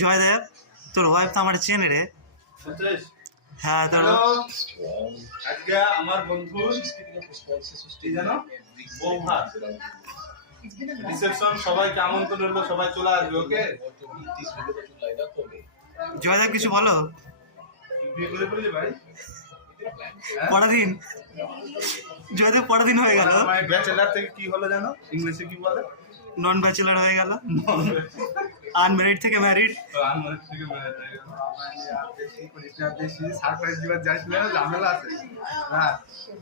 জয়দেব, তোর ওয়াইফ তো আমার চেনে রে। হ্যাঁ, তোর আজকে আমার বন্ধু কি জানো বউ ভাত রিসেপশন, সবাইকে আমন্ত্রণ রইলো, সবাই চলে আসবে। ওকে জয়দেব কিছু বলো। বিয়ে করে ফেললি ভাই? পরাদিন জয়দেব পরাদিন হয়ে গেল। ব্যাচেলার থেকে কি হলো জানো, ইংলিশে কি বলে? নন ব্যাচেলার হয়ে গেল। আনম্যারিড থেকে ম্যারিড। আনম্যারিড থেকে ম্যারিড হয়ে গেল। সারপ্রাইজ দিবার যাস না, ঝামেলা আছে। হ্যাঁ।